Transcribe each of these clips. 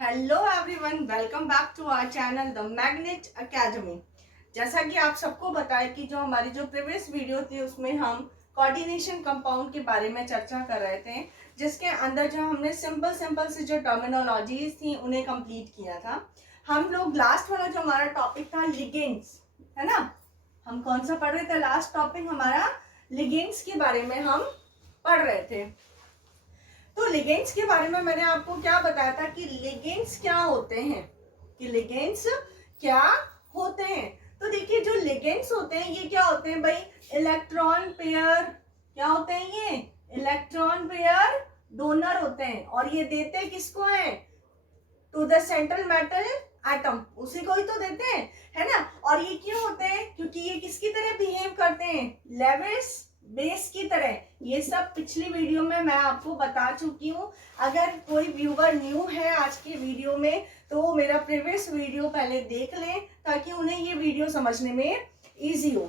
Hello everyone, welcome back to our channel the Magnet Academy. जैसा कि आप सबको बताया कि जो हमारी जो प्रीवियस वीडियो थी उसमें हम कोऑर्डिनेशन कंपाउंड के बारे में चर्चा कर रहे थे, जिसके अंदर जो हमने सिंपल सिंपल से जो टर्मिनोलॉजीज थी उन्हें कंप्लीट किया था। हम लोग लास्ट वाला जो हमारा टॉपिक था लिगेंड्स, है ना। हम कौन सा पढ़ रहे थे? लास्ट टॉपिक हमारा लिगेंड्स के बारे में हम पढ़ रहे थे। तो लिगेंड्स के बारे में मैंने आपको क्या बताया था कि लिगेंड्स क्या होते हैं, कि लिगेंड्स क्या होते हैं। तो देखिए, जो लिगेंड्स होते हैं ये क्या होते हैं भाई? Electron pair. क्या होते हैं ये? इलेक्ट्रॉन पेयर डोनर होते हैं। और ये देते किसको हैं? To the central metal atom, उसी को ही तो देते हैं, है ना। और ये क्यों होते हैं? क्योंकि ये किसकी तरह बिहेव करते हैं? लेविस बेस की तरह। ये सब पिछली वीडियो में मैं आपको बता चुकी हूँ। अगर कोई व्यूवर न्यू है आज की वीडियो में तो वो मेरा प्रीवियस वीडियो पहले देख लें ताकि उन्हें ये वीडियो समझने में इजी हो।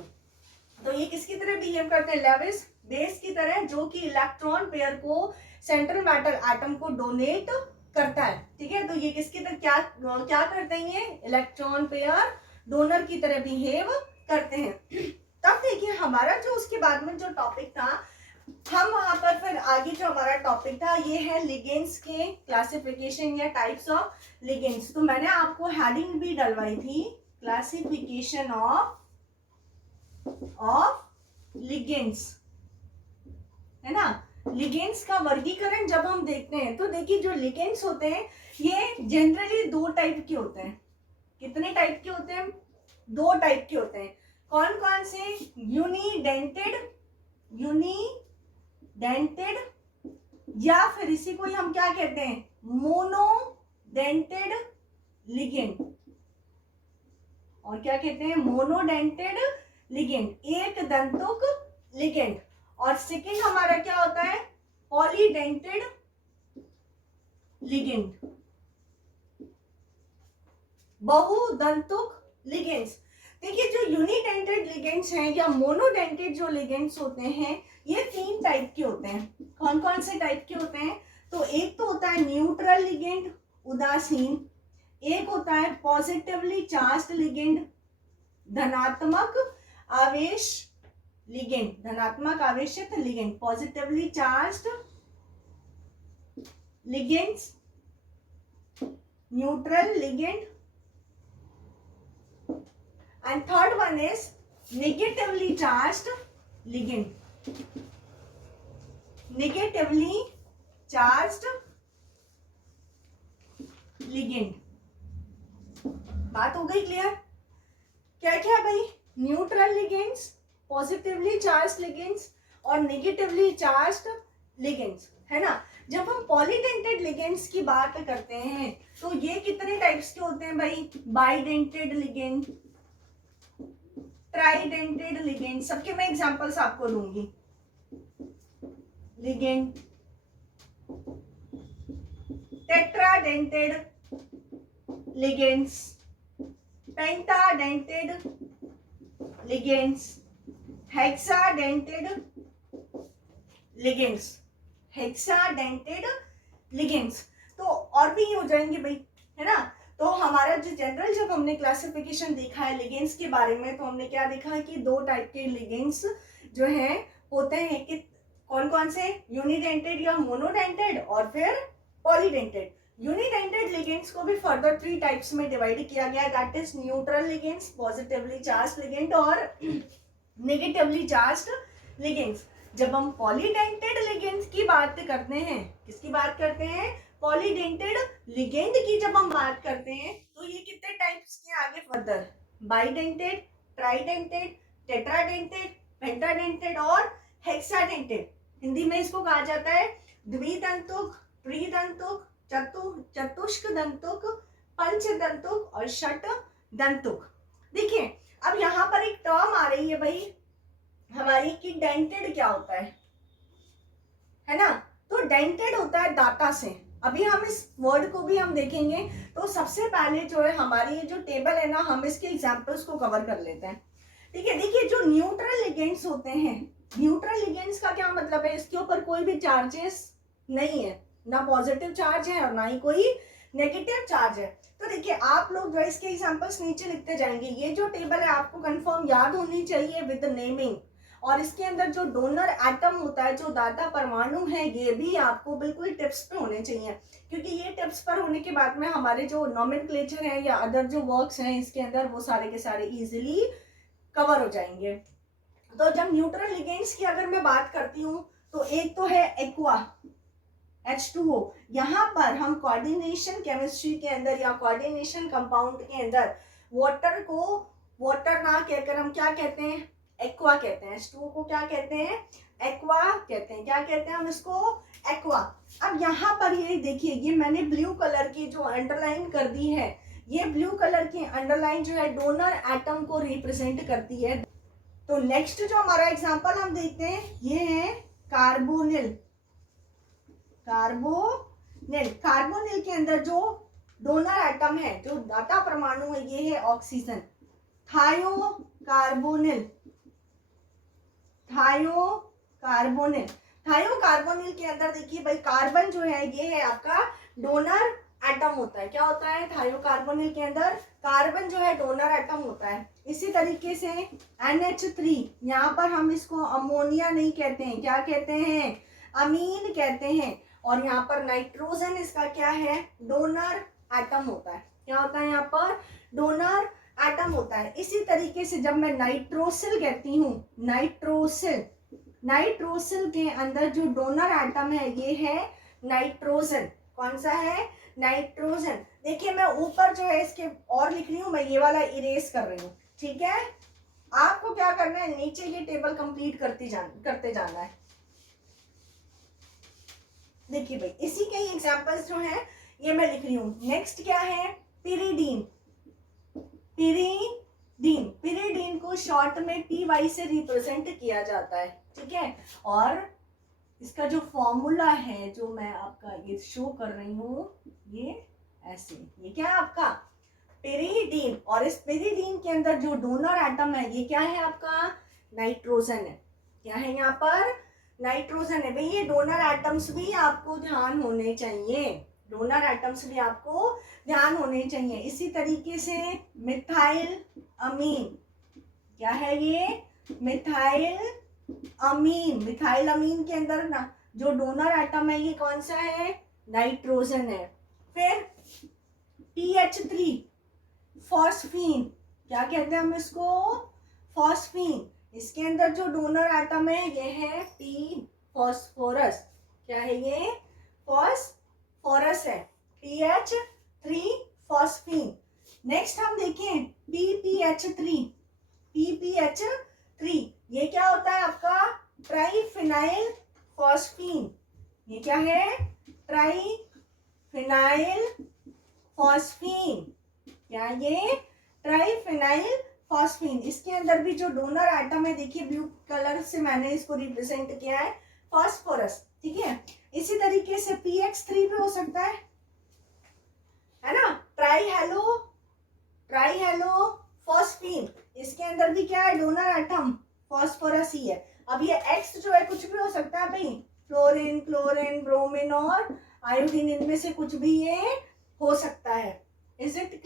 तो ये किसकी तरह बिहेव करते हैं? लेविस बेस की तरह, जो कि इलेक्ट्रॉन पेयर को सेंट्रल मेटल एटम को डोनेट करता है। ठीक है, तो ये किसकी तरह क्या क्या करते हैं? ये इलेक्ट्रॉन पेयर डोनर की तरह बिहेव करते हैं। तब देखिए, हमारा जो उसके बाद में जो टॉपिक था, हम वहां पर फिर आगे जो हमारा टॉपिक था ये है लिगेंड्स के क्लासिफिकेशन या टाइप्स ऑफ लिगेंड्स। तो मैंने आपको हेडिंग भी डलवाई थी, क्लासिफिकेशन ऑफ लिगेंड्स, है ना। लिगेंड्स का वर्गीकरण जब हम देखते हैं तो देखिए, जो लिगेंड्स होते हैं ये जनरली दो टाइप के होते हैं। कितने टाइप के होते हैं? दो टाइप के होते हैं। कौन कौन से? यूनिडेंटेड या फिर इसी को ही हम क्या कहते हैं? Monodentate ligand. और क्या कहते हैं? मोनोडेंटेड लिगेंड, एक दंतुक लिगेंड। और सेकेंड हमारा क्या होता है? पॉलीडेंटेड लिगेंड, बहुदंतुक लिगेंड्स। देखिए, जो यूनिडेंटेड लिगेंड्स हैं या मोनोडेंटेड जो लिगेंड्स होते हैं ये तीन टाइप के होते हैं। कौन कौन से टाइप के होते हैं? तो एक तो होता है न्यूट्रल लिगेंड, उदासीन। एक होता है पॉजिटिवली चार्ज्ड लिगेंड, धनात्मक आवेश लिगेंड, धनात्मक आवेशित ligand, positively charged ligands, neutral ligand. And third one is negatively charged ligand, negatively charged ligand। बात हो गई क्लियर? क्या क्या भाई? Neutral ligands, positively charged ligands और नेगेटिवली चार्ज्ड लिगेंड्स, है ना। जब हम पॉलीडेंटेड लिगेंड्स की बात करते हैं तो ये कितने टाइप्स के होते हैं भाई? बाइडेंटेड लिगेंड, ट्राइडेंटेड लिगेंड, सबके मैं एग्जांपल्स आपको दूंगी। Ligand, tetradentate ligands, पेंटाडेंटेड ligands, hexadentate ligands, hexadentate ligands. तो और भी हो जाएंगे भाई, है ना। तो हमारा जो जनरल जब हमने क्लासिफिकेशन देखा है लिगेंड्स के बारे में तो हमने क्या देखा है कि दो टाइप के लिगेंड्स जो हैं होते हैं, कि कौन कौन से? यूनिडेंटेड या मोनोडेंटेड और फिर पॉलीडेंटेड। यूनिडेंटेड लिगेंड्स को भी फर्दर थ्री टाइप्स में डिवाइड किया गया है, that is neutral ligands, positively charged ligand और नेगेटिवली चार्ज्ड लिगेंड्स। जब हम पॉलीडेंटेड लिगेंड्स की बात करते हैं, किसकी बात करते हैं? पॉलीडेंटेड लिगेंड की जब हम बात करते हैं तो ये कितने टाइप्स के? आगे फर्दर बाइडेंटेड, ट्राइडेंटेड, टेट्राडेंटेड, पेंटाडेंटेड और हेक्साडेंटेड। हिंदी में इसको कहा जाता है द्विदंतुक, त्रिदंतुक, चतुष्क दंतुक, पंचदंतुक और षट दंतुक। देखिए, अब यहाँ पर एक टर्म आ रही है भाई हमारी कि डेंटेड क्या होता है ना। तो डेंटेड होता है दाता से। अभी हम इस वर्ड को भी हम देखेंगे। तो सबसे पहले जो है हमारी ये जो टेबल है ना, हम इसके एग्जांपल्स को कवर कर लेते हैं। ठीक है, देखिए, जो न्यूट्रल लिगेंड्स होते हैं, न्यूट्रल लिगेंड्स का क्या मतलब है? इसके ऊपर कोई भी चार्जेस नहीं है, ना पॉजिटिव चार्ज है और ना ही कोई नेगेटिव चार्ज है। तो देखिए आप लोग जो इसके एग्जांपल्स नीचे लिखते जाएंगे। ये जो टेबल है आपको कंफर्म याद होनी चाहिए विद नेमिंग, और इसके अंदर जो डोनर एटम होता है, जो दाता परमाणु है, ये भी आपको बिल्कुल टिप्स पे होने चाहिए, क्योंकि ये टिप्स पर होने के बाद में हमारे जो नॉमेनक्लेचर है या अदर जो वर्क्स हैं इसके अंदर वो सारे के सारे इजीली कवर हो जाएंगे। तो जब न्यूट्रल लिगेंड्स की अगर मैं बात करती हूँ तो एक तो है एक्वा H2O। यहाँ पर हम कोऑर्डिनेशन केमिस्ट्री के अंदर या कोऑर्डिनेशन कंपाउंड के अंदर वाटर को वाटर ना कहकर हम क्या कहते हैं, एक्वा कहते हैं। H2O को क्या कहते हैं, एक्वा कहते हैं। क्या कहते हैं हम इसको, एक्वा। अब यहाँ पर ये देखिए, ये मैंने ब्लू कलर की जो अंडरलाइन कर दी है, ये ब्लू कलर की अंडरलाइन जो है डोनर एटम को रिप्रेजेंट करती है। तो नेक्स्ट जो हमारा एग्जांपल हम देखते हैं ये है कार्बोनिल। कार्बोनिल के अंदर जो डोनर एटम है, जो दाता परमाणु है, ये है ऑक्सीजन। थायोकार्बोनिल के अंदर देखिए भाई, कार्बन जो है ये है आपका डोनर एटम होता है। क्या होता है, थायोकार्बोनिल के अंदर कार्बन जो है डोनर एटम होता है। इसी तरीके से NH3, यहाँ पर हम इसको अमोनिया नहीं कहते हैं, क्या कहते हैं, अमीन कहते हैं। और यहाँ पर नाइट्रोजन इसका क्या है, डोनर एटम होता है। क्या होता है यहाँ पर, डोनर एटम होता है। इसी तरीके से जब मैं नाइट्रोसिल कहती हूँ, नाइट्रोसिल के अंदर जो डोनर एटम है ये है नाइट्रोजन। कौन सा है, नाइट्रोजन। देखिए मैं ऊपर जो है इसके और लिख रही हूँ, मैं ये वाला इरेज कर रही हूँ, ठीक है। आपको क्या करना है, नीचे ये टेबल कंप्लीट करते जाना है। देखिए भाई, इसी के ही एग्जांपल्स जो हैं ये मैं लिख रही हूँ। नेक्स्ट क्या है, पिरिडीन को शॉर्ट में PY से रिप्रेजेंट किया जाता है, ठीक है। और इसका जो फॉर्मूला है जो मैं आपका ये शो कर रही हूँ, ये ऐसे, ये क्या है आपका पिरिडीन। और इस पिरिडीन के अंदर जो डोनर एटम है ये क्या है आपका, नाइट्रोजन है। क्या है यहाँ पर, नाइट्रोजन है। भाई ये डोनर एटम्स भी आपको ध्यान होने चाहिए, इसी तरीके से मिथाइल अमीन, क्या है ये, मिथाइल अमीन के अंदर ना जो डोनर एटम है ये कौन सा है, नाइट्रोजन है। फिर PH3 फॉस्फीन, क्या कहते हैं हम इसको, फॉस्फीन। इसके अंदर जो डोनर एटम है ये है फॉस्फोरस। क्या है ये, फॉस्फोरस है, PH3 फॉस्फीन। नेक्स्ट हम देखें PPH3, ये क्या होता है आपका, ट्राइफिनाइल फॉस्फीन। ये क्या है, ट्राइफिनाइल फॉस्फीन। क्या ये, ट्राइफिनाइल फॉस्फीन। इसके अंदर भी जो डोनर एटम है, देखिए ब्लू कलर से मैंने इसको रिप्रेजेंट किया है, फॉस्फोरस, ठीक है। इसी तरीके से PX3 भी हो सकता है ना, ट्राइहेलो फॉस्फीन। इसके अंदर भी क्या है, डोनर एटम फॉस्फोरस ही है। अब ये X जो है कुछ भी हो सकता है भाई, फ्लोरीन, क्लोरीन, ब्रोमीन और आयोडीन, इनमें से कुछ भी ये हो सकता है। इज इट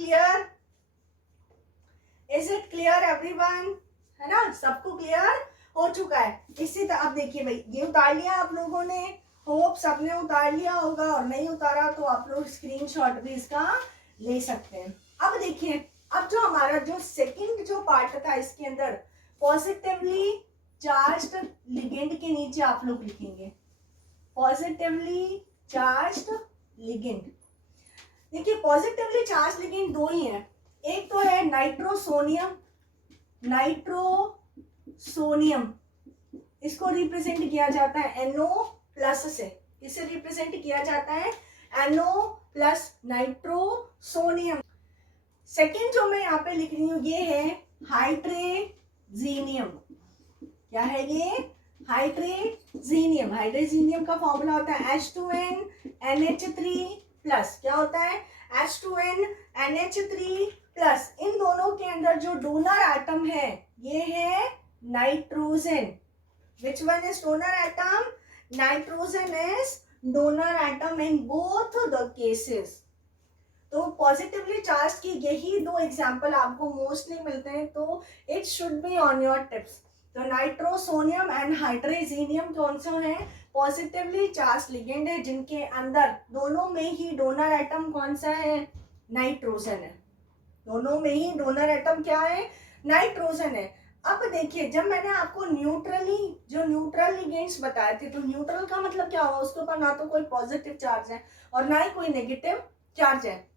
क्लियर एवरीवन, है ना, सबको क्लियर हो चुका है। इसी तरह अब देखिए भाई, ये उतार लिया आप लोगों ने, होप सबने उतार लिया होगा, और नहीं उतारा तो आप लोग स्क्रीनशॉट भी इसका ले सकते हैं। अब देखिए, अब जो हमारा जो सेकंड जो पार्ट था इसके अंदर, पॉजिटिवली चार्ज्ड लिगेंड के नीचे आप लोग लिखेंगे पॉजिटिवली चार्ज्ड लिगेंड। देखिए पॉजिटिवली चार्ज लिगेंड दो ही हैं, एक तो है नाइट्रोसोनियम, इसको रिप्रेजेंट किया जाता है NO+ से। इसे रिप्रेजेंट किया जाता है NO+, नाइट्रोसोनियम। सेकेंड जो मैं यहाँ पे लिख रही हूँ ये है हाइड्रेजीनियम। क्या है ये, हाइड्रेजीनियम। हाइड्रेजीनियम का फॉर्मूला होता है H2N NH3+। क्या होता है, H2N NH3+। इन दोनों के अंदर जो डोनर एटम है ये है nitrogen. Which one is donor atom, nitrogen is donor atom in both the cases. तो पॉजिटिवली चार्ज की यही दो एग्जाम्पल आपको मोस्टली मिलते हैं, तो it should be on your tips. तो नाइट्रोसोनियम एंड हाइड्रेजीनियम कौन से हैं? पॉजिटिवली चार्ज लिगेंड है जिनके अंदर दोनों में ही डोनर एटम कौन सा है? नाइट्रोजन है। दोनों में ही डोनर एटम क्या है? नाइट्रोजन है। अब देखिए, जब मैंने आपको जो न्यूट्रल लिगेंड्स बताए थे, तो न्यूट्रल का मतलब क्या हुआ? उसके ऊपर ना तो कोई पॉजिटिव चार्ज है और ना ही कोई नेगेटिव चार्ज है।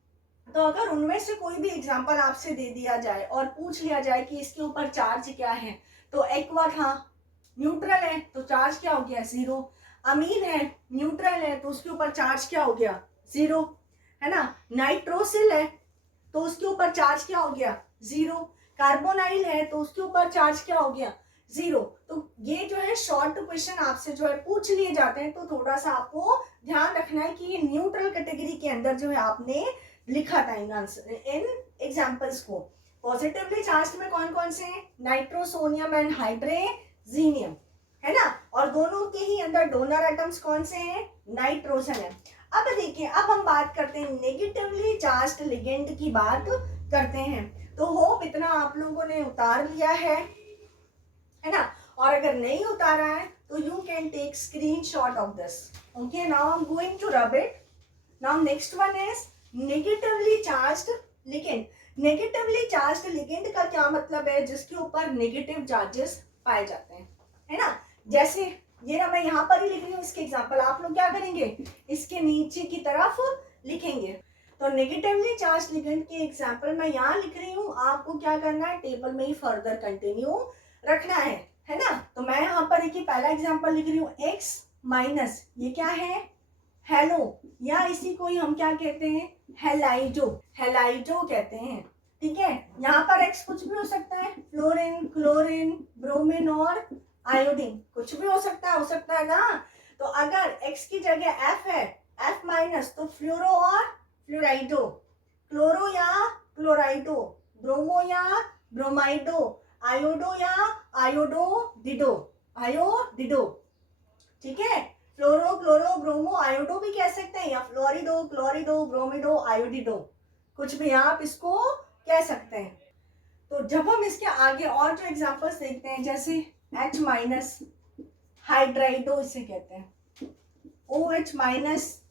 तो अगर उनमें से कोई भी एग्जांपल आपसे दे दिया जाए और पूछ लिया जाए कि इसके ऊपर चार्ज क्या है, तो एक्वा था, न्यूट्रल है, तो चार्ज क्या हो गया? 0। अमीन है, न्यूट्रल है, तो उसके ऊपर चार्ज क्या हो गया? 0, है ना। नाइट्रोसिल है तो उसके ऊपर चार्ज क्या हो गया? 0। कार्बोनाइल है तो उसके ऊपर चार्ज क्या हो गया? 0। तो ये जो है शॉर्ट क्वेश्चन आपसे जो है पूछ लिए जाते हैं, तो थोड़ा सा आपको ध्यान रखना है कि ये न्यूट्रल कैटेगरी के अंदर जो है आपने लिखा था इन आंसर, इन एग्जांपल्स को। पॉजिटिवली चार्ज में कौन कौन से हैं? नाइट्रोसोनियम एंड हाइड्रेजीनियम, है ना। और दोनों के ही अंदर डोनर एटम्स कौन से हैं? नाइट्रोजन है। अब देखिए, अब हम बात करते हैं नेगेटिवली चार्ज्ड लिगेंड की बात करते हैं। तो होप इतना आप लोगों ने उतार लिया है ना। और अगर नहीं उतारा है तो you can take screenshot of this. Okay, now I am going to rub it. Now next one is negatively charged ligand. Negatively charged ligand का क्या मतलब है? जिसके ऊपर नेगेटिव चार्जेस पाए जाते हैं, है ना। जैसे ये ना, मैं यहाँ पर ही लिख रही हूँ इसके एग्जांपल, आप लोग क्या करेंगे? इसके नीचे की तरफ लिखेंगे। तो नेगेटिवली चार्ज लिगेंड के एग्जांपल मैं यहाँ लिख रही हूँ, आपको क्या करना है? टेबल में ही फर्दर कंटिन्यू रखना है ना। तो मैं यहाँ पर देखिए पहला एग्जांपल लिख रही हूँ, X माइनस, ये क्या है? हेलो, या इसी को ही हम क्या कहते हैं? हेलाइडो, हेलाइडो कहते हैं, ठीक है। यहाँ पर X कुछ भी हो सकता है, फ्लोरीन, क्लोरीन, ब्रोमीन और आयोडीन, कुछ भी हो सकता है ना। तो अगर X की जगह F है, F माइनस, तो फ्लोरो और फ्लोराइडो, क्लोरो या क्लोराइडो, ब्रोमो या ब्रोमाइडो, आयोडो या आयोडोडिडो, आयोडिडो, ठीक है। फ्लोरो, क्लोरो, ब्रोमो, आयोडो भी कह सकते हैं, या फ्लोरिडो, क्लोरिडो, ब्रोमिडो, आयोडिडो, कुछ भी आप इसको कह सकते हैं। तो जब हम इसके आगे और जो एग्जांपल्स देखते हैं, जैसे H माइनस हाइड्राइडो इसे कहते हैं, OH माइनस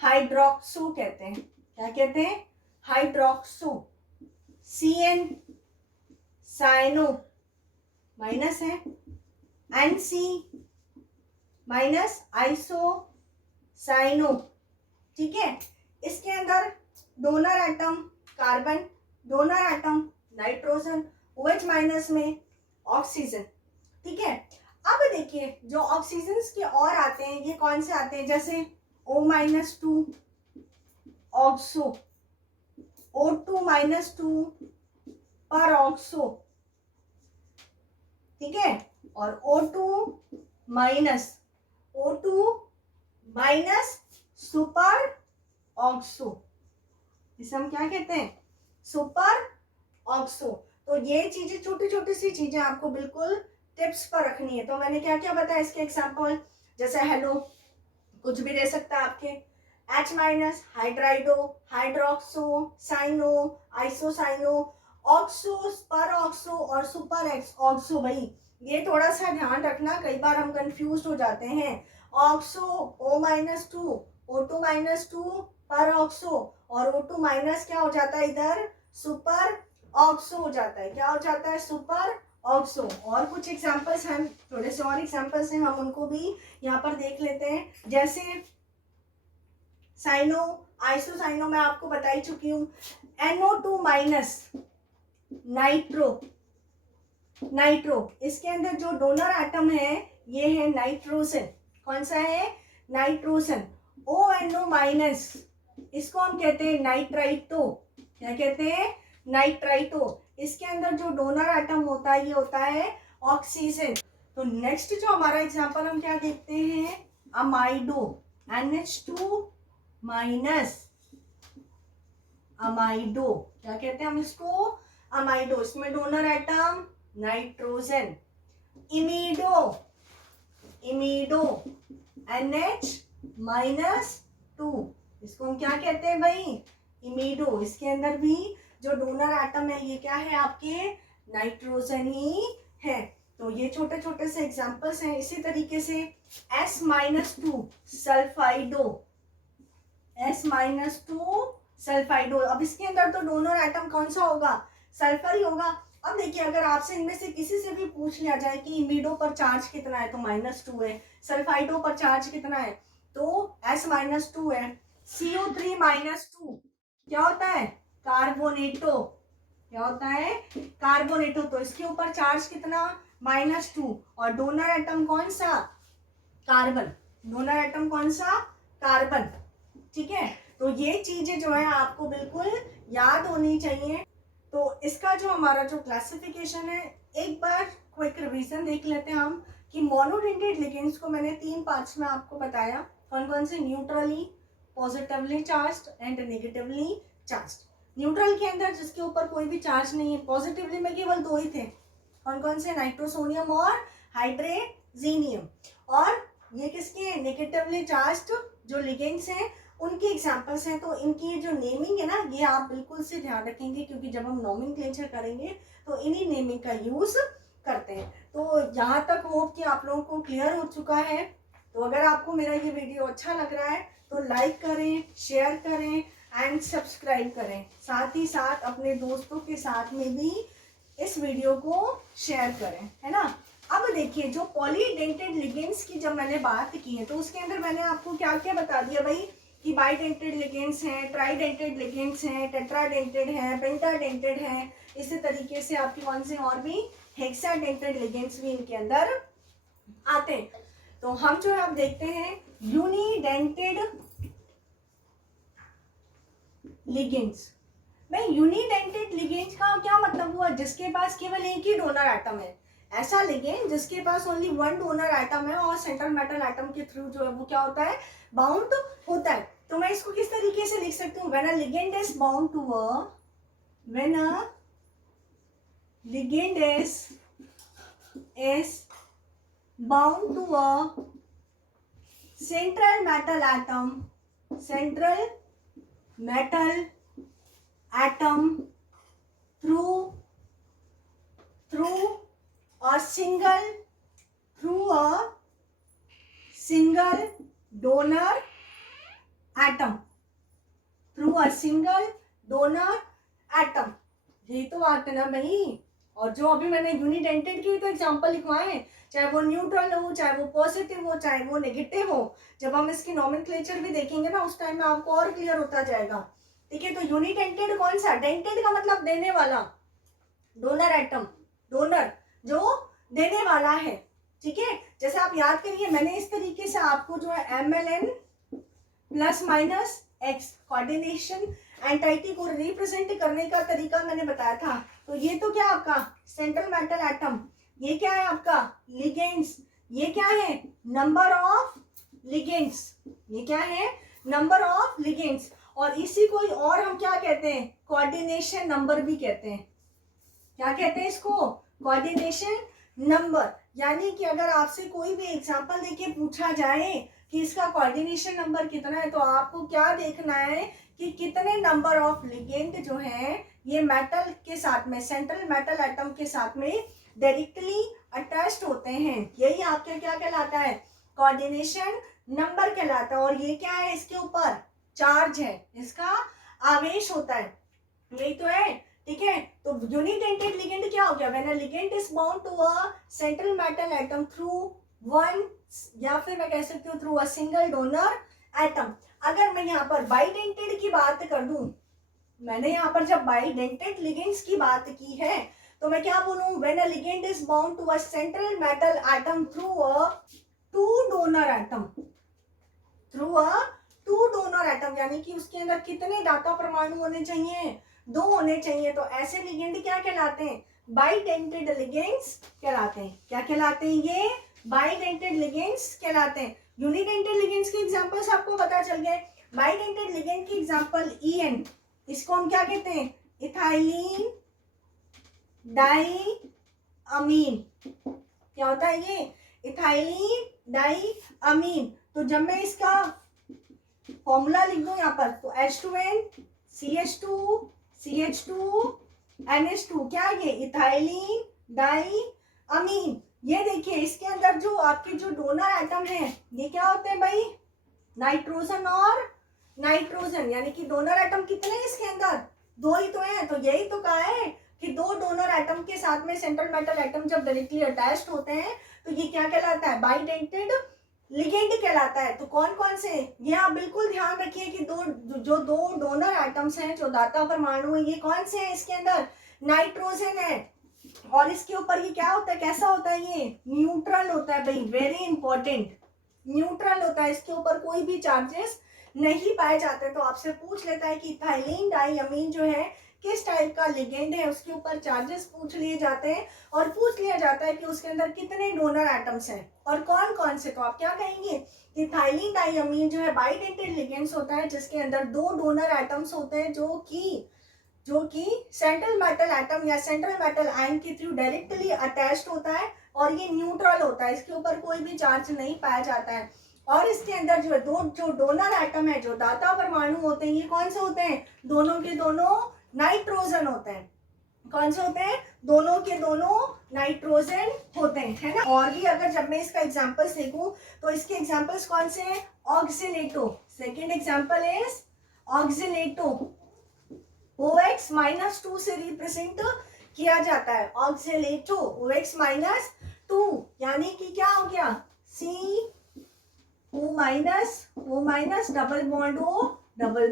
हाइड्रोक्सो कहते हैं, क्या कहते हैं? हाइड्रोक्सो। CN साइनो माइनस है, NC माइनस आइसो साइनो, ठीक है। इसके अंदर donor atom carbon, donor atom nitrogen, OH minus में ऑक्सीजन, ठीक है। अब देखिए, जो ऑक्सीजन के और आते हैं, ये कौन से आते हैं? जैसे O-2 ऑक्सो, O2-2 पर ऑक्सो, ठीक है। और O2 सुपर ऑक्सो, इसे हम क्या कहते हैं? Super oxo. तो ये चीजें, छोटी छोटी सी चीजें आपको बिल्कुल टिप्स पर रखनी है। तो मैंने क्या क्या बताया इसके एग्जांपल, जैसे हेलो कुछ भी दे सकता है आपके, H minus hydrido, hydroxo, cyano, isocyano, oxo, peroxo और सुपर एक्स ऑक्सो। भाई ये थोड़ा सा ध्यान रखना, कई बार हम कंफ्यूज हो जाते हैं। ऑक्सो, O-2, O2-2 पर ऑक्सो, और O2 माइनस क्या हो जाता है इधर? सुपर ऑक्सो हो जाता है। क्या हो जाता है? Super oxo. और कुछ एग्जांपल्स हैं, थोड़े से और एग्जांपल्स हैं, हम उनको भी यहाँ पर देख लेते हैं। जैसे साइनो, आइसोसाइनो मैं आपको बता ही चुकी हूँ। NO2 माइनस नाइट्रो, नाइट्रो, इसके अंदर जो डोनर एटम है ये है नाइट्रोजन। कौन सा है? नाइट्रोजन। ONO माइनस, इसको हम कहते हैं नाइट्राइटो। क्या कहते हैं? नाइट्राइटो। इसके अंदर जो डोनर एटम होता है ये होता है ऑक्सीजन। तो नेक्स्ट जो हमारा एग्जांपल हम क्या देखते हैं? अमाइडो, NH2 माइनस अमाइडो, क्या कहते हैं हम इसको? अमाइडो। इसमें डोनर एटम नाइट्रोजन। इमीडो, इमीडो NH-2, इसको हम क्या कहते हैं भाई? इमिडो, इसके अंदर भी जो डोनर एटम है ये क्या है आपके नाइट्रोजन ही है। तो ये छोटे छोटे से एग्जांपल्स हैं। इसी तरीके से S-2 सल्फाइडो, S-2 सल्फाइडो। अब इसके अंदर तो डोनर एटम कौन सा होगा, सल्फर ही होगा। अब देखिए अगर आपसे इनमें से किसी से भी पूछ लिया जाए कि इमिडो पर चार्ज कितना है तो -2 है, सल्फाइडो पर चार्ज कितना है तो S-2 है। CO3-2 क्या होता है, कार्बोनेटो, क्या होता है कार्बोनेटो। तो इसके ऊपर चार्ज कितना -2 और डोनर एटम कौन सा, कार्बन, डोनर एटम कौन सा कार्बन, ठीक है। तो ये चीजें जो है आपको बिल्कुल याद होनी चाहिए। तो इसका जो हमारा जो क्लासिफिकेशन है, एक बार क्विक रिवीजन देख लेते हैं हम कि मोनोडेंटेड लिगेंड्स को मैंने 3 पार्ट्स में आपको बताया, कौन कौन से, neutrally, positively charged and negatively charged. Neutral के अंदर जिसके ऊपर कोई भी चार्ज नहीं है, पॉजिटिवली में केवल 2 ही थे, कौन कौन से, नाइट्रोसोनियम और हाइड्रोजीनियम। और ये किसके, नेगेटिवली चार्ज्ड जो लिगेंड्स हैं उनके एग्जांपल्स हैं। तो इनकी जो नेमिंग है ना, ये आप बिल्कुल से ध्यान रखेंगे क्योंकि जब हम नोमेनक्लेचर करेंगे तो इन्हीं नेमिंग का यूज करते हैं। तो यहाँ तक होप कि आप लोगों को क्लियर हो चुका है। तो अगर आपको मेरा ये वीडियो अच्छा लग रहा है तो लाइक करें, शेयर करें एंड सब्सक्राइब करें। साथ ही साथ अपने दोस्तों के साथ में भी इस वीडियो को शेयर करें, है ना। अब देखिए जो पॉलीडेंटेड लिगेंड्स की जब मैंने बात की है तो उसके अंदर मैंने आपको क्या क्या बता दिया भाई कि बाइडेंटेड लिगेंड्स हैं, ट्राइडेंटेड लिगेंड्स हैं, टेट्राडेंटेड हैं, पेंटाडेंटेड हैं। इसी तरीके से आपके कौन से और भी हेक्साडेंटेड लिगेंड्स भी इनके अंदर आते हैं। तो हम जो है अब देखते हैं यूनिडेंटेड लिगेंड्स। मैं यूनिडेंटेड लिगेंड्स का क्या मतलब हुआ, जिसके पास केवल एक ही डोनर एटम है। ऐसा लिगेंड जिसके पास ओनली 1 डोनर एटम है और सेंट्रल मेटल एटम के थ्रू जो है वो क्या होता है, बाउंड होता है। तो मैं इसको किस तरीके से लिख सकती हूँ, when a ligand is bound to a, when a ligand is bound to a central metal atom, central metal atom through a single donor atom, through a single donor atom। यही तो बात है ना भाई। और जो अभी मैंने यूनिडेंटेड की तो एग्जांपल लिखवाए, चाहे वो न्यूट्रल हो, चाहे वो पॉजिटिव हो, चाहे वो नेगेटिव हो। जब हम इसकी नोमेनक्लेचर भी देखेंगे ना उस टाइम में आपको और क्लियर होता जाएगा, ठीक है। तो यूनिडेंटेड कौन सा, डेंटेड का मतलब देने वाला, डोनर एटम, डोनर जो देने वाला है, ठीक है। जैसे आप याद करिए मैंने इस तरीके से आपको जो है MLN +- कोऑर्डिनेशन एंटाइटी को रिप्रेजेंट करने का तरीका मैंने बताया था। तो ये तो क्या आपका सेंट्रल मेटल एटम, ये क्या है आपका लिगेंड्स, ये क्या है नंबर ऑफ लिगेंड्स, ये क्या है नंबर ऑफ लिगेंड्स। और इसी को और हम क्या कहते हैं, कोऑर्डिनेशन नंबर भी कहते हैं। क्या कहते हैं इसको, कोऑर्डिनेशन नंबर। यानी कि अगर आपसे कोई भी एग्जांपल देके पूछा जाए कि इसका कोऑर्डिनेशन नंबर कितना है तो आपको क्या देखना है कि कितने नंबर ऑफ लिगेंड जो है ये मेटल के साथ में, सेंट्रल मेटल एटम के साथ में डायरेक्टली अटैच्ड होते हैं। यही आपके क्या कहलाता है, कोऑर्डिनेशन नंबर कहलाता है। और ये क्या है, इसके ऊपर चार्ज है, इसका आवेश होता है, यही तो है, ठीक है। तो यूनिडेंटेड लिगेंड क्या हो गया, when a ligand is bound to a central metal atom through one, या फिर मैं कह सकती हूँ through a single donor atom. अगर मैं यहाँ पर बाइडेंटेड की बात कर दूं, मैंने यहाँ पर जब बाइडेंटेड लिगेंड्स की बात की है तो मैं क्या बोलूं, when a ligand is bound to a central metal atom through a 2 donor atom, through a 2 donor atom, यानी कि उसके अंदर कितने दाता परमाणु होने चाहिए, 2 होने चाहिए। तो ऐसे लिगेंड क्या कहलाते हैं, बाइडेंटेड लिगेंड्स कहलाते हैं। क्या कहलाते हैं, ये बाइडेंटेड लिगेंड्स कहलाते हैं। यूनिडेंटेड लिगेंड्स के एग्जांपल्स आपको पता चल गए। बाइडेंटेड लिगेंड की एग्जांपल EN, इसको हम क्या कहते हैं, इथाइलिन डाई अमीन। क्या होता है ये, इथाइलिन डाई अमीन। तो जब मैं इसका फॉर्मूला लिख दूं यहाँ पर तो H2N CH2 CH2 NH2, क्या ये इथाइलिन डाई अमीन। ये देखिए इसके अंदर जो आपके जो डोनर एटम है ये क्या होते हैं भाई, नाइट्रोजन और नाइट्रोजन, यानी कि डोनर एटम कितने हैं इसके अंदर, दो ही तो हैं। तो यही तो कहा है कि दो डोनर एटम के साथ में सेंट्रल मेटल एटम जब डायरेक्टली अटैच्ड होते हैं तो ये क्या कहलाता है, बाइडेंटेड लिगेंड कहलाता है। तो कौन कौन से, ये आप बिल्कुल ध्यान रखिए कि दो डोनर एटम्स हैं, जो दाता परमाणु है, ये कौन से हैं इसके अंदर, नाइट्रोजन है। और इसके ऊपर ये क्या होता है, कैसा होता है, ये न्यूट्रल होता है भाई, वेरी इंपॉर्टेंट, न्यूट्रल होता है, इसके ऊपर कोई भी चार्जेस नहीं पाए जाते। तो आपसे पूछ लेता है कि इथाइलिन डाइअमीन जो है किस टाइप का लिगेंड है, उसके ऊपर चार्जेस पूछ लिए जाते हैं और पूछ लिया जाता है कि उसके अंदर कितने डोनर एटम्स हैं और कौन कौन से। तो आप क्या कहेंगे कि इथाइलिन डाइअमीन जो है बाइडेंटेड लिगेंड्स होता है, जिसके अंदर दो डोनर एटम्स होते हैं जो कि सेंट्रल मेटल एटम या सेंट्रल मेटल आयन के थ्रू डायरेक्टली अटैच्ड होता है और ये न्यूट्रल होता है, इसके ऊपर कोई भी चार्ज नहीं पाया जाता है। और इसके अंदर जो है जो डोनर एटम है, जो दाता परमाणु होते हैं, ये कौन से होते हैं, दोनों के दोनों नाइट्रोजन होते हैं। कौन से होते हैं, दोनों के दोनों नाइट्रोजन होते हैं, है ना। और भी अगर जब मैं इसका एग्जांपल्स देखूं तो इसके एग्जांपल्स कौन से हैं, ऑक्सिलेटो, सेकंड एग्जांपल इज ऑक्सिलेटो, OX-2 से रिप्रेजेंट किया जाता है, ऑक्सिलेटो OX-2, यानी कि क्या हो गया, CO minus double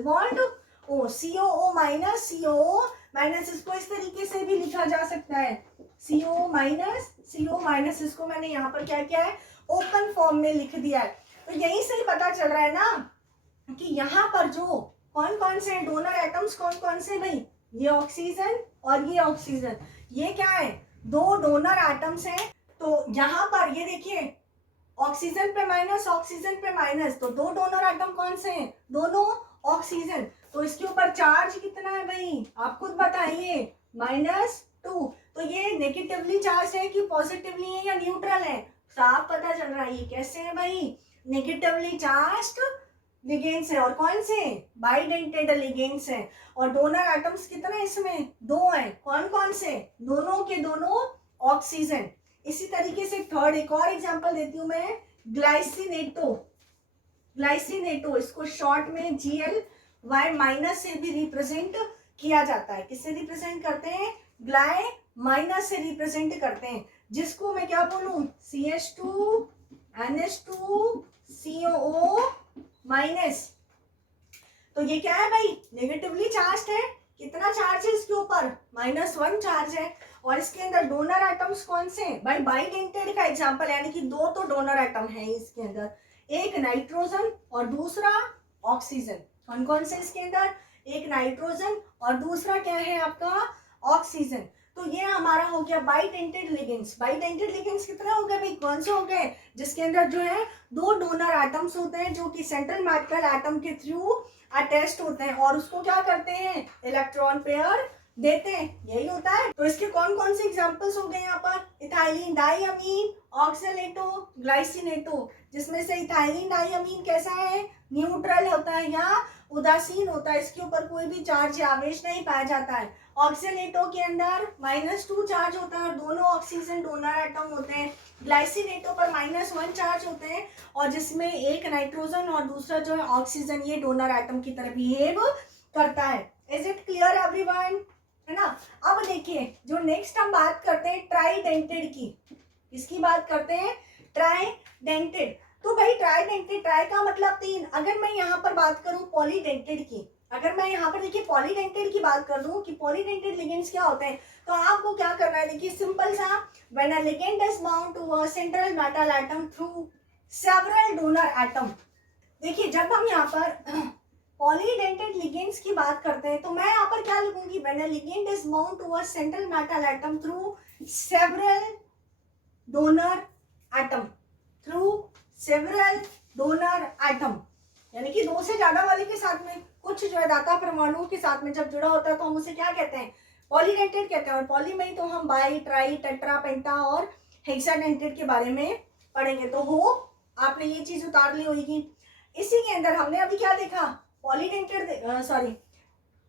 bond O, COO minus, इसको इस तरीके से भी लिखा जा सकता है, CO माइनस, इसको मैंने यहाँ पर क्या किया है, ओपन फॉर्म में लिख दिया है। तो यही से ही पता चल रहा है ना कि यहाँ पर जो कौन कौन से डोनर एटम्स कौन कौन से भाई, ये ऑक्सीजन और ये ऑक्सीजन, ये क्या है, दो डोनर एटम्स हैं। तो यहाँ पर ये देखिए ऑक्सीजन पे माइनस, तो दो डोनर एटम कौन से हैं, दोनों ऑक्सीजन। तो इसके ऊपर चार्ज कितना है भाई, आप खुद बताइए, -2। तो ये नेगेटिवली चार्ज है कि पॉजिटिवली है या न्यूट्रल है, साफ पता चल रहा है ये कैसे है भाई, नेगेटिवली चार्ज्ड लिगेंड्स है। और कौन से, बाइडेंटेड लिगेंड्स है। और डोनर एटम्स कितने इसमें, दो हैं, कौन कौन से, दोनों के दोनों ऑक्सीजन। इसी तरीके से थर्ड एक और एग्जांपल देती हूं मैं, ग्लाइसिनेटो, इसको शॉर्ट में GLY- से भी रिप्रेजेंट किया जाता है। किससे रिप्रेजेंट करते हैं, ग्लाइ- से रिप्रेजेंट करते हैं, जिसको मैं क्या बोलूं, CH2 NH2 COO-। तो ये क्या है भाई, नेगेटिवली चार्ज है, कितना चार्ज है इसके ऊपर, -1 चार्ज है। और इसके अंदर डोनर एटम्स कौन से भाई, बाइडेंटेड का एग्जांपल, यानी कि दो तो डोनर एटम है इसके अंदर, एक नाइट्रोजन और दूसरा ऑक्सीजन। कौन कौन से इसके अंदर, एक नाइट्रोजन और दूसरा क्या है आपका, ऑक्सीजन। तो ये हमारा हो गया बाइडेंटेड लिगेंड्स। बाइडेंटेड लिगेंड्स कितने हो गए भाई, कौन से हो गए, जिसके अंदर जो है दो डोनर एटम्स होते हैं, जो कि सेंट्रल मेटल एटम के थ्रू अटैच्ड होते हैं और उसको क्या करते हैं, इलेक्ट्रॉन पेयर देते हैं, यही होता है। तो इसके कौन कौन से एग्जांपल्स हो गए यहाँ पर, इथाइलिन डाइअमीन, ऑक्सिलेटो, ग्लाइसिनेटो, जिसमें से इथाइलिन डाइअमीन कैसा है, न्यूट्रल होता है या उदासीन होता है, इसके ऊपर कोई भी चार्ज या आवेश नहीं पाया जाता है। ऑक्सिलेटो के अंदर -2 चार्ज होता है और दोनों ऑक्सीजन डोनर एटम होते हैं। ग्लाइसिनेटो पर -1 चार्ज होते हैं और जिसमें एक नाइट्रोजन और दूसरा जो है ऑक्सीजन, ये डोनर एटम की तरह बिहेव करता है। इज इट क्लियर एवरीवन, है ना। अब देखिए जो नेक्स्ट हम बात करते हैं ट्राइडेंटेड की, किसकी बात करते हैं, ट्राइडेंटेड। तो भाई ट्राइडेंटेड, ट्राई का मतलब 3, अगर मैं यहाँ पर बात करूं पॉलीडेंटेड की, अगर मैं यहाँ पर देखिए पॉलीडेंटेड की बात कर दूं कि पॉलीडेंटेड लिगेंड्स क्या होते हैं, तो आपको क्या करना है, देखिए सिंपल सा, when a ligand is bound to a central metal atom through several donor atom. देखिए जब हम यहाँ पर पॉलीडेंटेड लिगेंड्स की बात करते हैं तो मैं यहाँ पर क्या लिखूंगी, when a ligand is bound to a central metal atom through several donor atom, यानी कि दो से ज्यादा वाले के साथ में, कुछ जो है दाता परमाणुओं के साथ में जब जुड़ा होता है तो हम उसे क्या कहते हैं, पॉलीडेंटेड कहते हैं। और पॉली में ही तो हम बाई, ट्राई, टेट्रा, पेंटा और हेक्साडेंटेड के बारे में पढ़ेंगे। तो हो आपने ये चीज उतार ली होगी। इसी के अंदर हमने अभी क्या देखा, पॉलीडेंटेड, सॉरी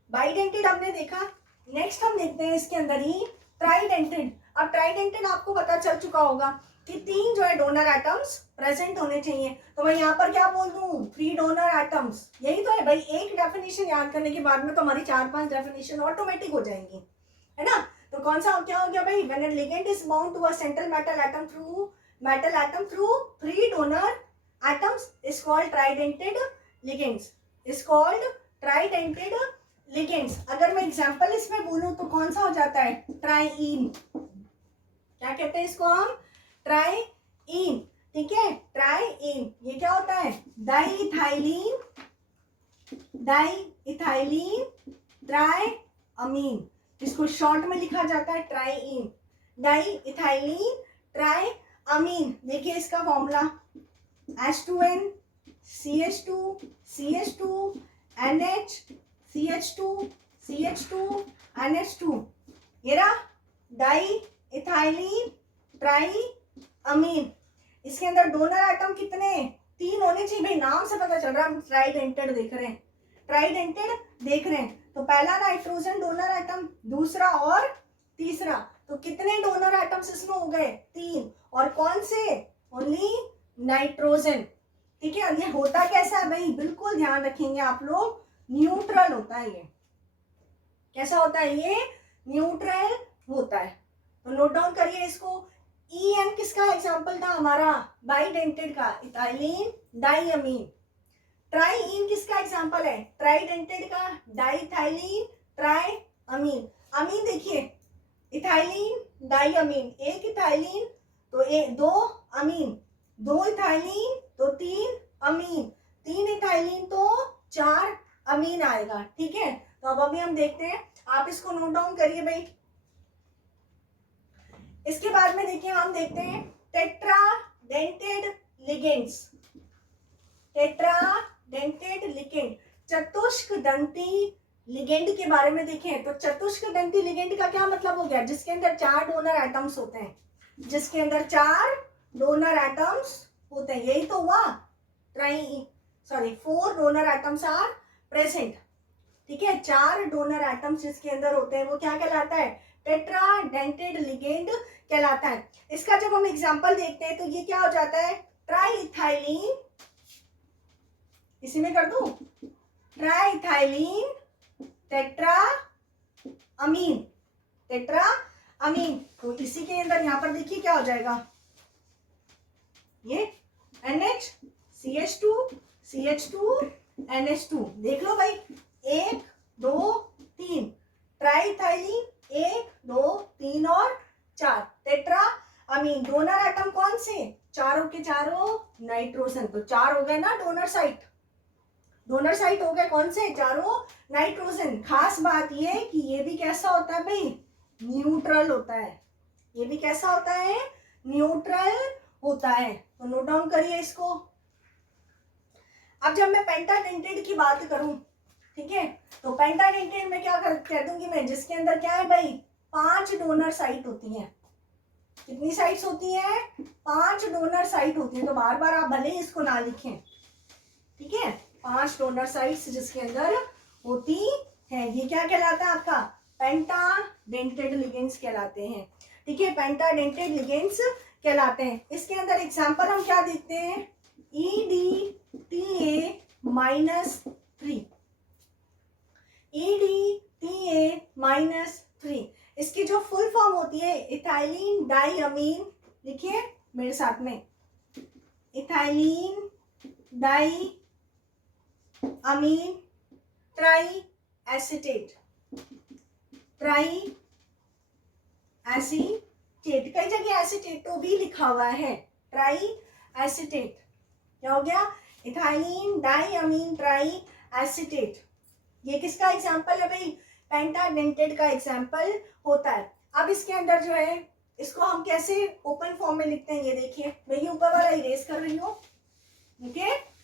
बाइडेंटेड हमने देखा। नेक्स्ट हम देखते हैं इसके अंदर ही ट्राइडेंटेड। अब ट्राइडेंटेड आपको पता चल चुका होगा कि 3 जो है डोनर एटम्स प्रेजेंट होने चाहिए। तो मैं यहाँ पर क्या बोल दूं, 3 डोनर एटम्स। यही तो है भाई, एक डेफिनेशन याद करने के बाद में तो हमारी 4-5 डेफिनेशन ऑटोमेटिक हो जाएंगी, है ना। तो कौन सा क्या हो गया भाई, when a ligand is bound to a central metal atom through 3 donor atoms is called tridentate ligands, is called tridentate ligands. अगर मैं एग्जांपल इसमें बोलूं तो कौन सा हो जाता है, ट्राइइन। क्या कहते हैं इसको हम, ट्राइइन, ठीक है। ट्राइइन ये क्या होता है, डाइइथाइलीन ट्राइअमीन, इसको शॉर्ट में लिखा जाता है ट्राइइन, डाइइथाइलीन ट्राइअमीन। देखिए इसका formula H2N CH2 CH2 NH CH2 CH2 NH2, ये रहा डाइइथाइलीन ट्राइअमीन। इसके अंदर डोनर एटम कितने, 3 होने चाहिए भाई, नाम से पता चल रहा है हम ट्राइडेंटेड देख रहे हैं, ट्राइडेंटेड देख रहे हैं। तो पहला नाइट्रोजन डोनर एटम, दूसरा और तीसरा, तो कितने डोनर एटम्स इसमें हो गए, 3। और कौन से, ओनली नाइट्रोजन, ठीक है। और ये होता कैसा है भाई, बिल्कुल ध्यान रखेंगे आप लोग, न्यूट्रल होता है ये। कैसा होता है ये, न्यूट्रल होता है। तो नोट डाउन करिए इसको। EN किसका एग्जांपल था हमारा, बाइडेंटेड का, इथाइलीन डाइअमीन। ट्राइइन किसका एग्जांपल है, ट्राइडेंटेड का, डाइइथाइलीन ट्राइअमीन। अमीन देखिए, इथाइलीन डाइअमीन, एक इथाइलीन तो दो अमीन, 2 इथाइलीन तो 3 अमीन, 3 इथाइलीन तो 4 अमीन आएगा, ठीक है। तो अब अभी हम देखते हैं, आप इसको नोट डाउन करिए भाई। इसके बाद में देखिए हम देखते हैं टेट्राडेंटेड लिगेंड्स, टेट्राडेंटेड लिगेंड, चतुष्कदंती लिगेंड के बारे में देखें। तो चतुष्कदंती लिगेंड का क्या मतलब हो गया, जिसके अंदर 4 डोनर एटम्स होते हैं, जिसके अंदर 4 डोनर एटम्स होते हैं, यही तो हुआ। 4 डोनर एटम्स आर प्रेजेंट, ठीक है। 4 डोनर एटम्स जिसके अंदर होते हैं वो क्या कहलाता है, टेट्राडेंटेड लिगेंड कहलाता है। इसका जब हम एग्जांपल देखते हैं तो ये क्या हो जाता है, ट्राइइथाइलीन, इसी में कर दूं, ट्राइइथाइलीन टेट्राअमीन, टेट्राअमीन। तो इसी के अंदर यहाँ पर देखिए क्या हो जाएगा, ये NH CH2 CH2 NH2, देख लो भाई, 1 2 3 ट्राइइथाइलीन, 1 2 3 और 4 टेट्राअमीन। डोनर एटम कौन से, चारों के चारों नाइट्रोजन, तो 4 हो गए ना डोनर साइट, डोनर साइट हो गए कौन से, चारों नाइट्रोजन। खास बात ये कि ये भी कैसा होता है भाई, न्यूट्रल होता है, ये भी कैसा होता है, न्यूट्रल होता है। तो नोट डाउन करिए इसको। अब जब मैं पेंटाडेंटेड की बात करूं, ठीक है, तो पेंटाडेंटेड में क्या कह दूंगी मैं, जिसके अंदर क्या है भाई, 5 डोनर साइट होती हैं। कितनी साइट्स होती हैं, 5 डोनर साइट होती है। तो बार बार आप भले ही इसको ना लिखें, ठीक है, 5 डोनर साइट्स जिसके अंदर होती है, ये क्या कहलाता है आपका, पेंटाडेंटेड लिगेंड्स कहलाते हैं, ठीक है, पेंटाडेंटेड लिगेंड्स कहलाते हैं। इसके अंदर एग्जांपल हम क्या देखते हैं, EDTA-3, EDTA-3, इसकी जो फुल फॉर्म होती है इथाइलीन डाइअमीन, लिखिए मेरे साथ में, इथाइलीन डाइअमीन ट्राई एसीटेट, कई जगह एसीटेटो भी लिखा हुआ है, ट्राई एसीटेट, क्या हो गया, इथाइलीन डाइअमीन ट्राई एसीटेट। ये किसका एग्जांपल है भाई, पेंटाडेंटेड का एग्जांपल होता है। अब इसके अंदर जो है, इसको हम कैसे ओपन फॉर्म में लिखते हैं, ये देखिए, मैं ये ऊपर वाला इरेज कर रही हूँ, ठीक है।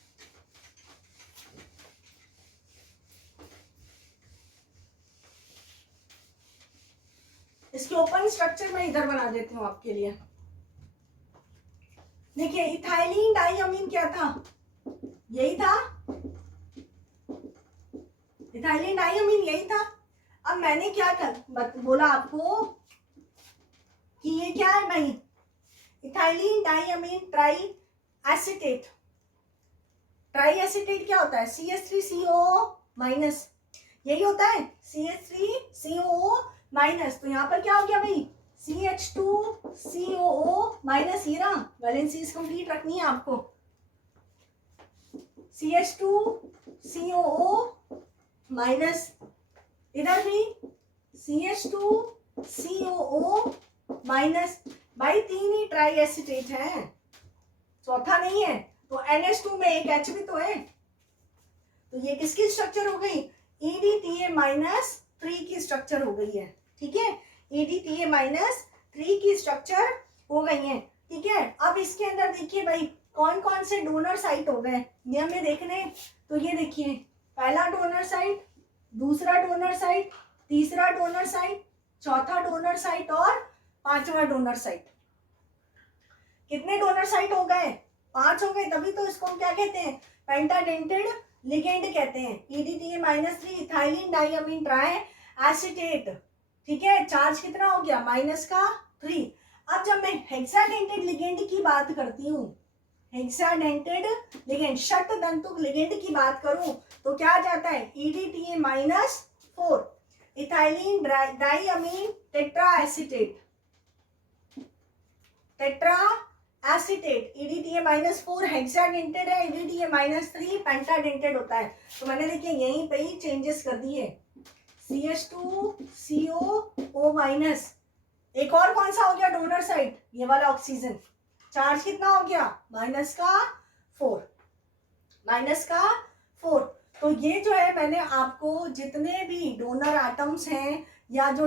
इसके ओपन स्ट्रक्चर मैं इधर बना देती हूँ आपके लिए। देखिए इथाइलीन डाइअमीन क्या था, यही था, इथाइलिन डाइअमीन यही था। अब मैंने क्या बोला आपको कि ये क्या है भाई, ethylene diamine triacetate. Triacetate क्या होता है, CH3CO माइनस, यही होता है CH3CO माइनस। तो यहाँ पर क्या हो गया भाई, CH2COO माइनस, ये रहा, वैलेंसीज कंप्लीट रखनी है आपको। CH2COO माइनस, इधर भी CH2COO माइनस। भाई 3 ही ट्राई एसीटेट है, चौथा नहीं है। तो NH2 में एक H भी तो है। तो ये किसकी स्ट्रक्चर हो गई, EDTA-3 की स्ट्रक्चर हो गई है। ठीक है, EDTA-3 की स्ट्रक्चर हो गई है। ठीक है, अब इसके अंदर देखिए भाई कौन कौन से डोनर साइट हो गए ये हमें देखने। तो ये देखिए, पहला डोनर साइट, दूसरा डोनर साइट, तीसरा डोनर साइट, चौथा डोनर साइट और पांचवा डोनर साइट। कितने डोनर साइट हो गए, 5 हो गए। तभी तो इसको हम क्या कहते हैं, पेंटाडेंटेड लिगेंड कहते हैं। EDTA-3 ethylene diamine try acetate. ठीक है, चार्ज कितना हो गया, -3। अब जब मैं हेक्साडेंटेड लिगेंड की बात करती हूँ, हेक्साडेंटेड लिगेंड, षट तंतुक लिगेंड की बात करूं तो क्या आ जाता है, EDTA-4 ethylene diamine tetraacetate. Tetraacetate EDTA-4 hexadentate है, EDTA-3 पेंटाडेंटेड होता है। तो मैंने देखिए यहीं पे ही चेंजेस कर दिए, CH2COO-। एक और कौन सा हो गया डोनर साइड, ये वाला ऑक्सीजन, चार्ज कितना हो गया, -4। तो ये जो है मैंने आपको जितने भी डोनर एटम्स हैं या जो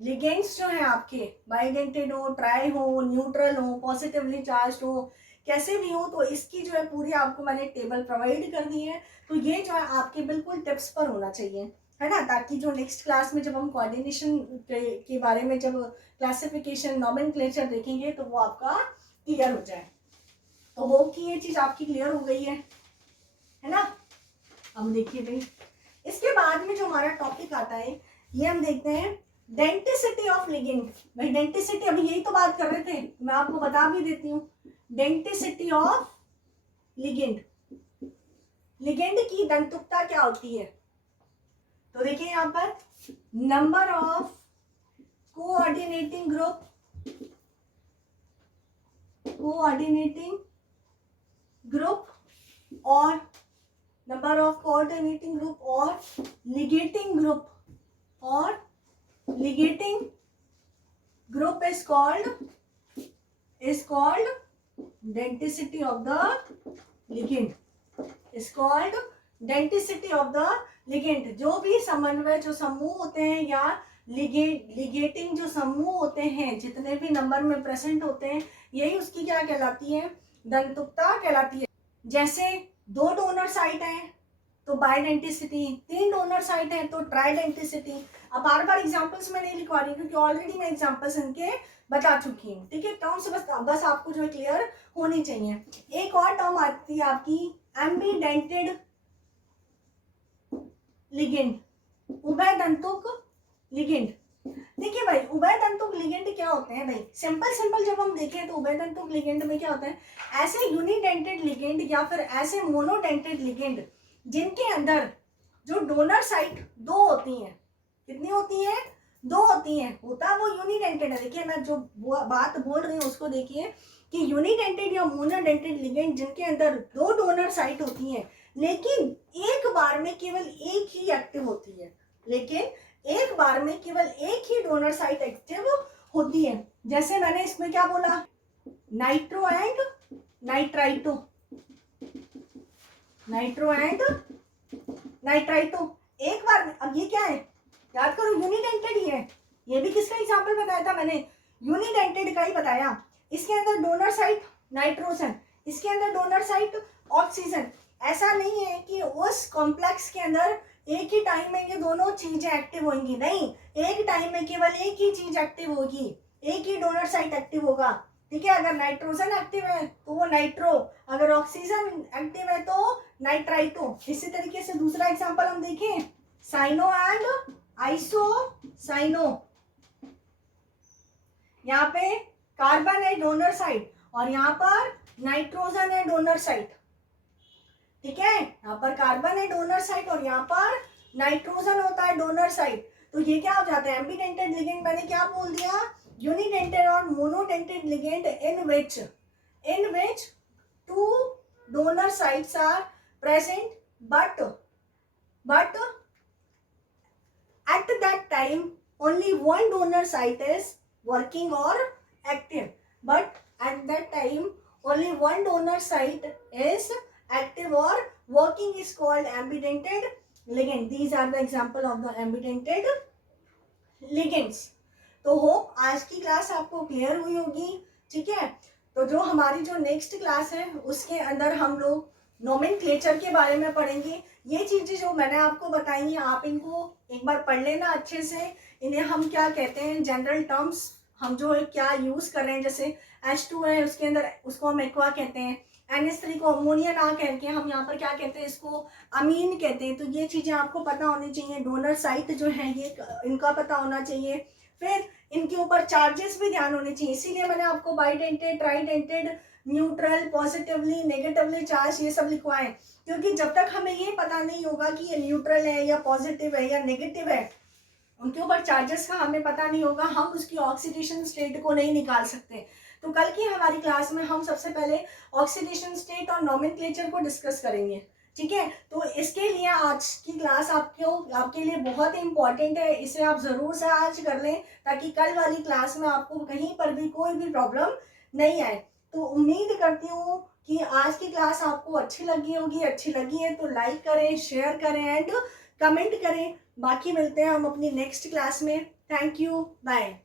लिगेंड्स जो हैं आपके, बाइडेंटेड हो, ट्राई हो, न्यूट्रल हो, पॉजिटिवली चार्ज हो, कैसे भी हो, तो इसकी जो है पूरी आपको मैंने टेबल प्रोवाइड कर दी है। तो ये जो है आपके बिल्कुल टिप्स पर होना चाहिए, है ना, ताकि जो नेक्स्ट क्लास में जब हम कोऑर्डिनेशन के बारे में जब क्लासिफिकेशन नॉमेनक्लेचर देखेंगे तो वो आपका क्लियर हो जाए। तो होप कि ये चीज आपकी क्लियर हो गई है ना। अब देखिए भाई, इसके बाद में जो हमारा टॉपिक आता है ये हम देखते हैं डेंटिसिटी ऑफ लिगेंड। भाई डेंटिसिटी, अभी यही तो बात कर रहे थे, मैं आपको बता भी देती हूँ। डेंटिसिटी ऑफ लिगेंड, लिगेंड की दंतुकता क्या होती है। तो देखिए यहाँ पर नंबर ऑफ कोऑर्डिनेटिंग ग्रुप, और नंबर ऑफ कोऑर्डिनेटिंग ग्रुप और ligating group is called denticity of the ligand, जो भी समन्वय, जो समूह होते हैं या लिगेटिंग जो समूह होते हैं, जितने भी नंबर में प्रेजेंट होते हैं, यही उसकी क्या कहलाती है, दंतुकता कहलाती है। जैसे 2 डोनर साइट हैं तो बाइडेंटिसिटी, 3 डोनर साइट है तो ट्राइडेंटिसिटी। अब बार बार एग्जांपल्स में नहीं लिखवा रही क्योंकि ऑलरेडी मैं एग्जांपल्स इनके बता चुकी हूँ। ठीक है, टर्म्स बस आपको जो है क्लियर होनी चाहिए। एक और टर्म आती है आपकी एम्बीडेंटेड लिगेंड, उभय दंतुक लिगेंड। देखिए भाई उभय दंतुक लिगेंड क्या होते हैं भाई, सिंपल जब हम देखें तो उभय दंतुक लिगेंड में क्या होता है, ऐसे यूनिडेंटेड लिगेंड या फिर ऐसे मोनोडेंटेड लिगेंड जिनके अंदर जो डोनर साइट 2 होती हैं। कितनी होती हैं, 2 होती हैं। होता वो यूनिडेंटेड है। देखिए मैं जो बात बोल रही हूँ उसको देखिए कि यूनिडेंटेड या मोनोडेंटेड लिगेंड जिनके अंदर 2 डोनर साइट होती हैं लेकिन एक बार में केवल एक ही एक्टिव होती है, डोनर साइट एक्टिव होती है। जैसे मैंने इसमें क्या बोला, नाइट्रो एंड नाइट्राइटो एक बार। अब ये क्या है, याद करो यूनिडेंटेड ही है। ये भी किसका एग्जांपल बताया था मैंने, यूनिडेंटेड का ही बताया। इसके अंदर डोनर साइट नाइट्रोजन, इसके अंदर डोनर साइट ऑक्सीजन। ऐसा नहीं है कि उस कॉम्प्लेक्स के अंदर एक ही टाइम में ये दोनों चीजें एक्टिव होंगी, नहीं, एक टाइम में केवल एक ही चीज एक्टिव होगी, एक ही डोनर साइट एक्टिव होगा। ठीक है, अगर नाइट्रोजन एक्टिव है तो वो नाइट्रो, अगर ऑक्सीजन एक्टिव है तो नाइट्राइटो। इसी तरीके से दूसरा एग्जांपल हम देखें, साइनो एंड आइसोसाइनो। यहाँ पे कार्बन है डोनर साइड और यहाँ पर नाइट्रोजन है डोनर साइड। ठीक है, यहाँ पर कार्बन है डोनर साइड और यहाँ पर नाइट्रोजन होता है डोनर साइड। तो ये क्या हो जाता है, एम्बीडेंटेड लिगेंड। मैंने क्या बोल दिया, यूनिडेंटेड और monodentate ligand in which two donor sites are present, but at that time only one donor site is working or active. But at that time only one donor site is active or working is called ambidentate ligand. These are the example of the ambidentate ligands. तो hope आज की class आपको clear हुई होगी। ठीक है, तो जो हमारी जो नेक्स्ट क्लास है उसके अंदर हम लोग नोमेनक्लेचर के बारे में पढ़ेंगे। ये चीजें जो मैंने आपको बताई हैं आप इनको एक बार पढ़ लेना अच्छे से। इन्हें हम क्या कहते हैं, जनरल टर्म्स हम जो है क्या यूज कर रहे हैं, जैसे H2 है उसके अंदर उसको हम एक्वा कहते हैं, NH3 को अमोनिया ना कह के हम यहाँ पर क्या कहते हैं, इसको अमीन कहते हैं। तो ये चीजें आपको पता होनी चाहिए। डोनर साइट जो है ये इनका पता होना चाहिए। फिर इनके ऊपर चार्जेस भी ध्यान होने चाहिए, इसीलिए मैंने आपको bidentate, ट्राइडेंटेड, neutral, positively, negatively charge ये सब लिखवाए। क्योंकि जब तक हमें ये पता नहीं होगा कि ये न्यूट्रल है या पॉजिटिव है या नेगेटिव है, उनके ऊपर चार्जेस का हमें पता नहीं होगा, हम उसकी ऑक्सीडेशन स्टेट को नहीं निकाल सकते। तो कल की हमारी क्लास में हम सबसे पहले ऑक्सीडेशन स्टेट और नोमेनक्लेचर को डिस्कस करेंगे। ठीक है, तो इसके लिए आज की क्लास आपके लिए बहुत ही इंपॉर्टेंट है। इसे आप जरूर से आज कर लें ताकि कल वाली क्लास में आपको कहीं पर भी कोई भी प्रॉब्लम नहीं आए। तो उम्मीद करती हूँ कि आज की क्लास आपको अच्छी लगी होगी। अच्छी लगी है तो लाइक करें, शेयर करें एंड कमेंट करें। बाकी मिलते हैं हम अपनी नेक्स्ट क्लास में। Thank you, bye.